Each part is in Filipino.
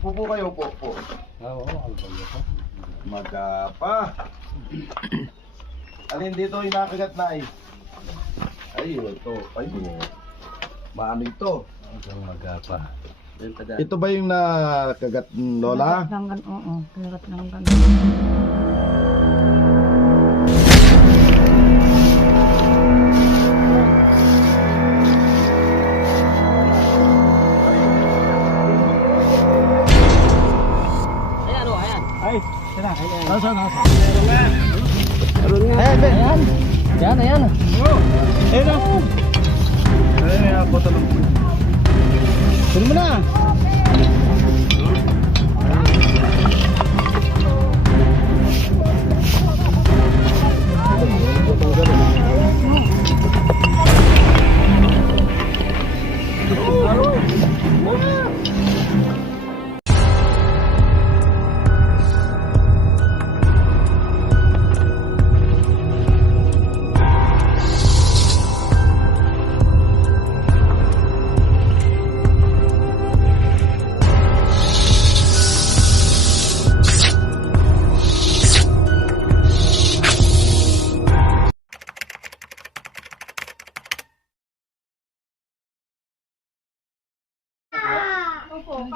Upo po kayo, upo po. Oo, ano ba yun? Magapa. Alin dito yung nakagat na ay? Ay, ito. Ay, maano ito? Ang magapa. Ito ba yung nakagat ng lola? Kagat ng gan, oo. Kagat ng gan. Ay, sila. Ayan. Ayan, ayan. Ayan, ayan. Na. Ayun na, ako talong. Tuloy mo na.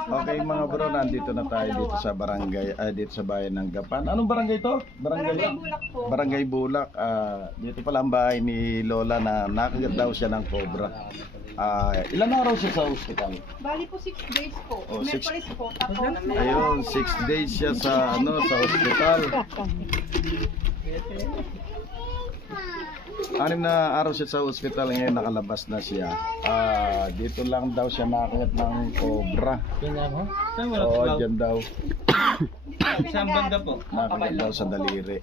Okay mga bro, nandito na tayo dito sa barangay, ah, dito sa bayan ng Gapan. Anong barangay to? Barangay, Bulak po. Barangay Bulak. Ah, dito pala ang bahay ni Lola na nakagat daw siya ng cobra. Ah, ilan araw siya sa ospital? Bali po 6 days po. Oh, six- Merkulis po. Tapos, Ayun, 6 days siya sa ano sa ospital. Anim na araw siya sa ospital ngayon nakalabas na siya. Ah, dito lang daw siya nakagat ng cobra. Ako. Saan Oo, dyan daw. Saan banda po? Nakagat daw sa daliri.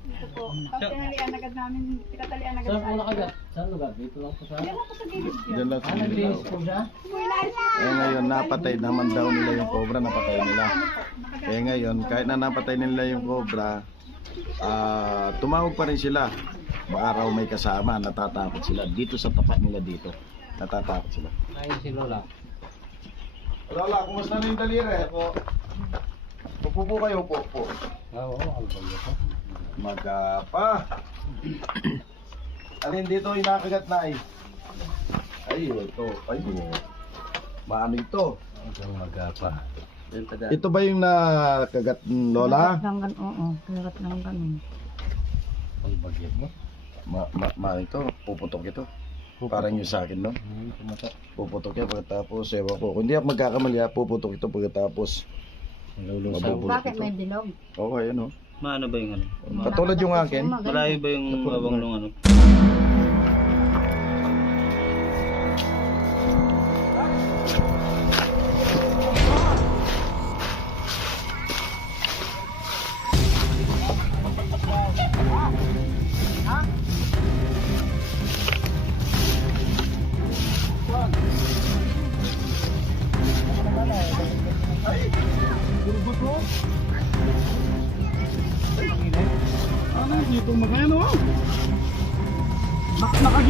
tinalian agad namin, pinatalian agad Saan po sa nakagat? Saan lugar? Dito lang po sa... Yan po sa gilid. Diyan lang sa gilid daw. Eh ngayon, napatay naman daw nila yung cobra, napatay nila. Eh ngayon, kahit na napatay nila yung cobra, ah tumawag pa rin sila. Baka raw may kasama, natatakot sila. Dito sa tapat nila dito, natatakot sila. Ayun si Lola. Lola, kumusta na yung daliri? Po. Upo po kayo, upo po. Oo, ba yun? Magapa. Alin dito yung nakagat na ay? Ay, ito. Ay, maano ito? Ang magapa. Ito ba yung nakagat ng lola? Kagat ng gan, oo. Kagat ng gan. Ang bagyan mo. Ma, ma, ma ito, puputok ito. Parang yung sa akin, no? Hmm, pumatok. Puputok yan pagkatapos, ewan ko. Kung di ako magkakamali, ha, puputok ito pagkatapos. Mabubulok Bakit may bilog? Okay, ano? Maano ba yung ano? Katulad yung akin. Malayo ba yung abang nung? Ano,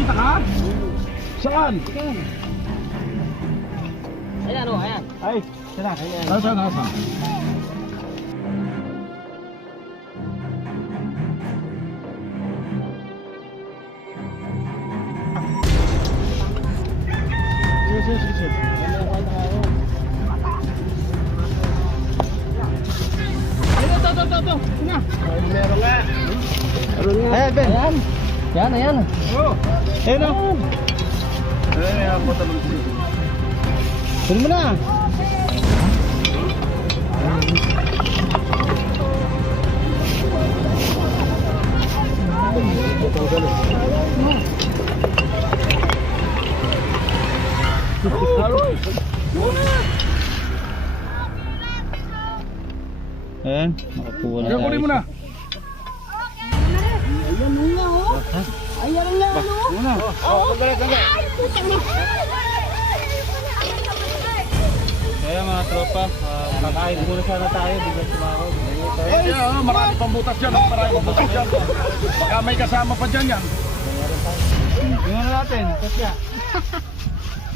nakakita ka? Saan? Ayan o, ayan. Ay, Sila, ayan. nasa, nasa. Sige, sige, sige, sige. Ayan, Ben. Ayan. Ayan, ayan. Ayun o. Ayun na ako talong. Tuloy mo na. Ayan, nakakuha na Kunin mo na. Kaya mga tropa, ah, kakain muna sana tayo, bigla tumawag. Ay, yeah, marami pang butas dyan. oh, Marami pang butas dyan. Baka may kasama pa dyan yan. Ano natin, kasya.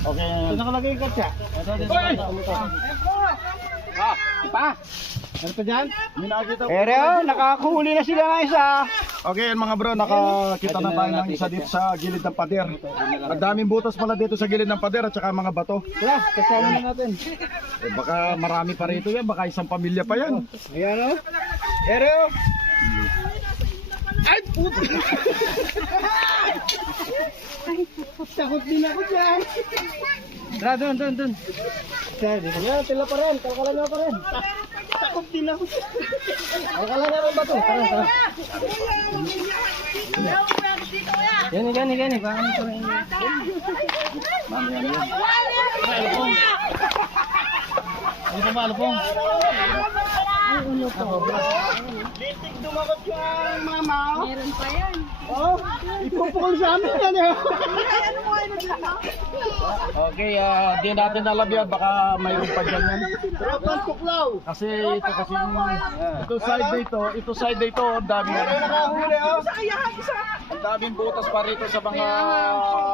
Okay. Ito nakalagay yung kasya. Ito, ito, ito, ito. Pa! Ano pa dyan? Ere, oh, nakakahuli na sila ng isa. Okay, mga bro, nakakita na tayo ng isa dito sa gilid ng pader. Ang daming butas pala dito sa gilid ng pader at saka mga bato. Tara, kasama na natin. Eh, baka marami pa rito yan, baka isang pamilya pa yan. Ayan o. Ere, oh. Ay, puto! Takot din ako dyan. Tara, doon, doon, doon. Tara, dito. Yan, tila pa rin. Kalkala nyo pa rin. Takot din ako. Kalkala na rin ba ito? Tara, tara. Yan, yan, yan. Baka ano pa rin. Mami, yan yan. Ano pa malupong? Litig dumagot yung mama. Meron pa yan. Oh, ipupukol sa amin yan eh. Okay, ah, di natin alam yan, baka mayroon pa dyan yan. Tropang tuklaw. Kasi ito kasi ito side dito, ito side dito, ang dami Nakahuli oh. ang daming butas pa rito sa mga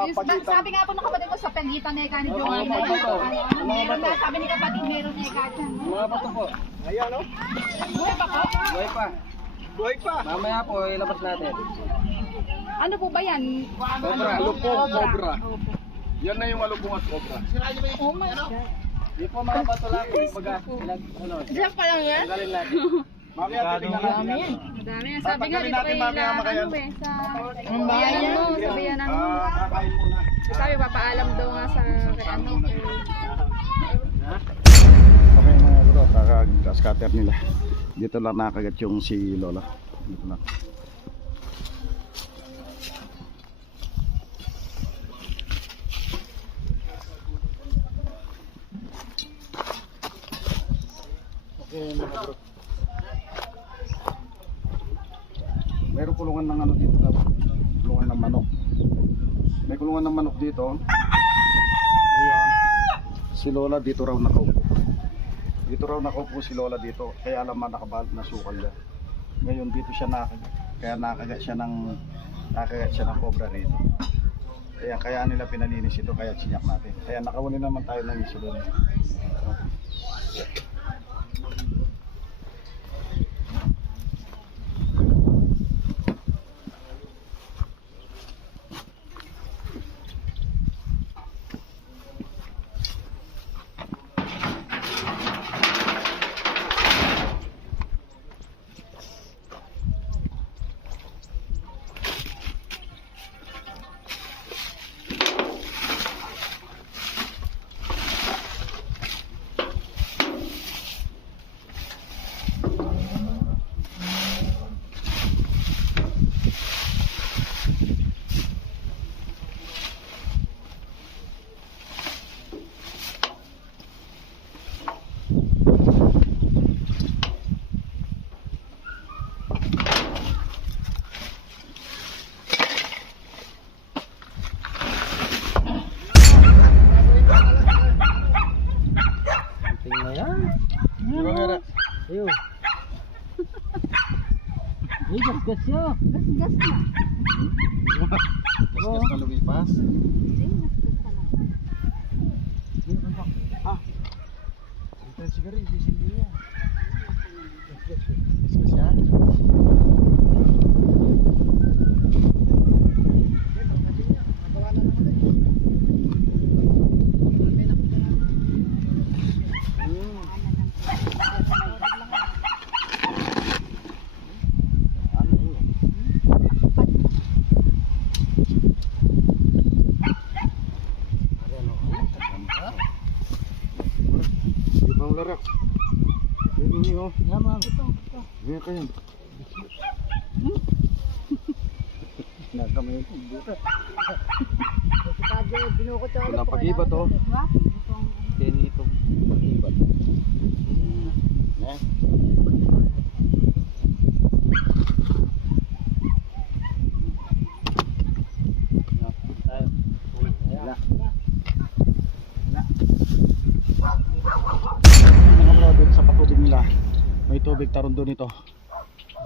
Yung- pagitan. Sabi nga po ng kapatid ko sa pagitan na ikan ni Oo, Joey na mga. Ano, Meron na, sabi ni kapatid meron na ikan dyan. Mga bato po. Ayan oh. Buhay pa ko? Buhay pa. Buhay pa. Mamaya po, ilabas natin. Ano po ba yan? Cobra. Alupong, cobra. Yan na yung alupong at cobra. Oh my God. Di po mga bato lang. Baga, ilag, ano, Diyan pa lang yan? tanggalin natin. Mamaya titingnan natin yan. Madami yan. Sabi nga dito kay makayan. ano eh, sa sabihanan mo, mo. Ah, kakain muna. Sabi papaalam daw nga sa kay ano. Okay mga bro, kaka-scatter nila. Dito lang nakagat yung si Lola. Dito lang. Okay mga bro. Meron kulungan ng ano dito daw. Kulungan ng manok. May kulungan ng manok dito. Ayan. Si Lola dito raw nakaupo. Dito raw nakaupo si Lola dito. Kaya alam man nakabalot na sukal niya. Ngayon dito siya nakagat. Kaya nakagat siya ng nakagat siya ng cobra rito. Kaya kaya nila pinalinis ito kaya sinyak natin. Kaya nakawali naman tayo ng iso doon. Ting na yan. Di ba nga Ayun. Ay, gas-gas siya. Gas-gas na. Gasgas na lumipas. Ah. Ito siguro isisindi niya. Gasgas siya. Di ba ang larak? Yan ini oh. Yan, ma'am. Ito. Yan kayo. Nagamay ko dito. Walang pag-iba to. Ganitong pag-ibat. Eh. Tayo. Wala. Mga bro, dito sa patubig nila, taron doon ito.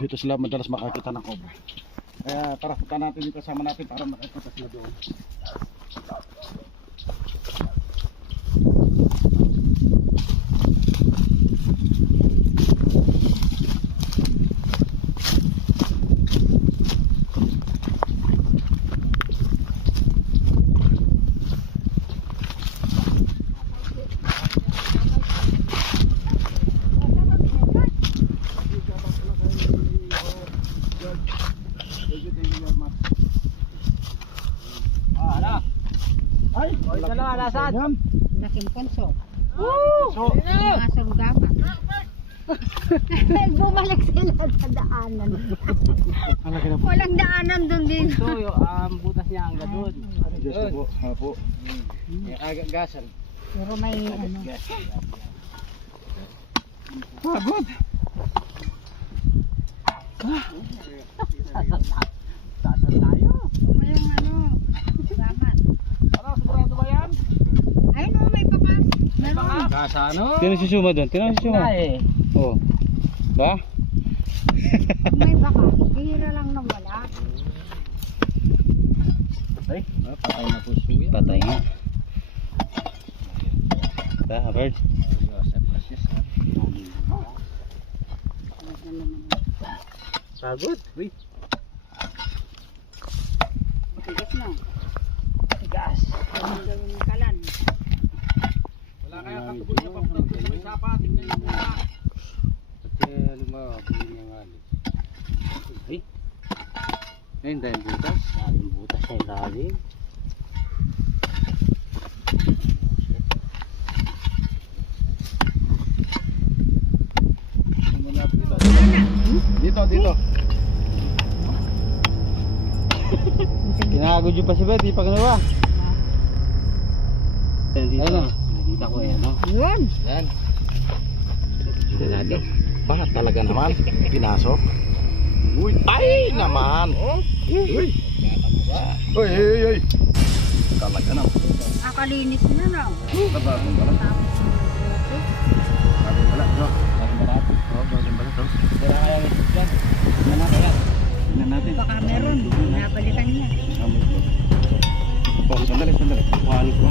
Dito sila madalas makakita ng cobra. Kaya tara, punta natin yung kasama natin para makakita sila doon. Ay, ay, dalawa, nasaan? Laking konso. So, Mga sarugama. Bumalik sila sa daanan. Walang daanan doon din. so yung um, butas niya ang gadon. Just po, hapo. Agagasan. Pero may ano. Pagod. Tasan tayo. May yung ano. Salamat. Ano, sigurado ba yan? Ay no, may pakas. Kasa ano? Sino si Suma doon? Sino si Suma? eh. Oh. Ba? May pakas. Hira lang nang wala. Ay, patay na po siya. Patay nga. Ta, Bert. Pagod. Uy. Tigas na. Tigas. Ang gawin ng kalan. Kaya katubol niya papunta doon sa sapa. Tingnan niyo muna. Kasi lumawa, hindi niya nga alis. Ay. Ayun dahil butas. Daming butas sa ilalim. Dito, dito. Kinagod yung pa si Bet, di pa ganawa. Dito. Ayun o. Nakita ko yan. No? Yun. Yan. Tignan natin. Bakit talaga naman? Pinasok? Uy, ay naman! Uy! Uy, uy, uy! Talaga naman. Nakalinis na na. Bagong balat. Bagong balat, no? Bagong balat. Oo, bagong balat, oh. Kaya kaya Yan. Yan na kaya. Tingnan natin. Baka meron. Nabalikan niya. Amoy ko. Oh, sandali, sandali. Kuhaan ko.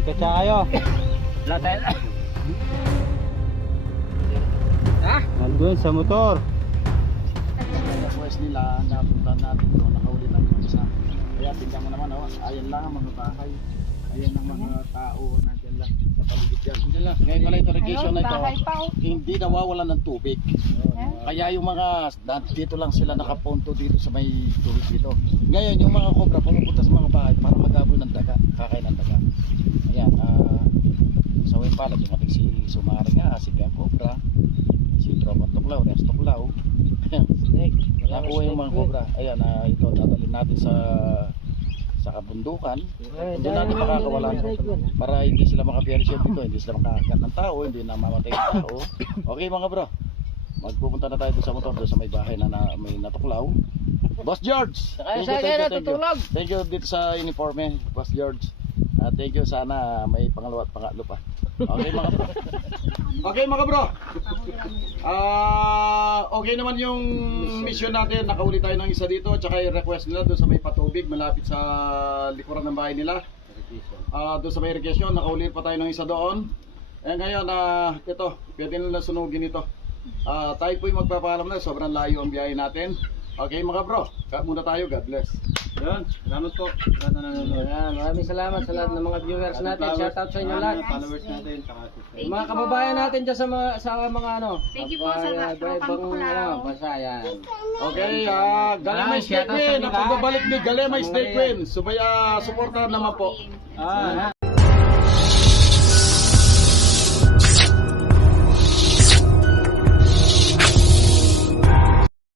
Nagkatsa kayo. Wala tayo. Ha? Nandun sa motor. request nila napunta natin doon nakahuli lang yung isa. Kaya tingnan mo naman oh, ayan lang ang mga bahay. Ayan ang mga tao nandiyan lang sa paligid dyan. Ngayon pala ito irrigation na ito. hindi nawawalan ng tubig. Kaya yung mga dito lang sila nakapunto dito sa may tubig dito. Ngayon yung mga cobra pumupunta sa mga bahay para magabol ng daga kakain ng daga ayan ah sa so, pala dumating si Sumari nga si Gang Cobra si Tropang Tuklaw Res Tuklaw Nakuha yung mga cobra. Ayan, na ito dadalhin natin sa sa kabundukan. Doon natin makakawalan para hindi sila makaperisyon dito, hindi sila makakagat ng tao, hindi na mamatay ng tao. Okay mga bro, magpupunta na tayo sa motor, doon sa may bahay na, na may natuklaw. Boss George! Thank you, thank you, thank you. Thank you dito sa uniforme, Boss George. Ah, thank you, sana may pangalawa at pangatlo pa. Okay mga bro. Okay mga bro. Ah, okay naman yung mission natin. Nakahuli tayo ng isa dito. Tsaka yung request nila doon sa may patubig malapit sa likuran ng bahay nila. Ah, doon sa may irrigation, nakahuli pa tayo ng isa doon. Eh ngayon, ah, ito, pwede nila sunugin ito. Ah, tayo po yung magpapaalam na, sobrang layo ang biyahe natin. Okay mga bro, muna tayo. God bless. Yun, salamat po. Salamat na nanonood. Ayan, maraming salamat sa lahat ng mga viewers natin. Shout out sa inyo lahat. Followers natin, saka Yung mga kababayan natin dyan sa mga, sa mga ano. Thank you po sa ibang, Tuklaw. ano, basa yan. Okay, ah, Galemay Ah, Snake shout out sa Queen. Ang kanila. pagbabalik ni Galemay Snake Queen. Subaya, supportahan naman po. Ah,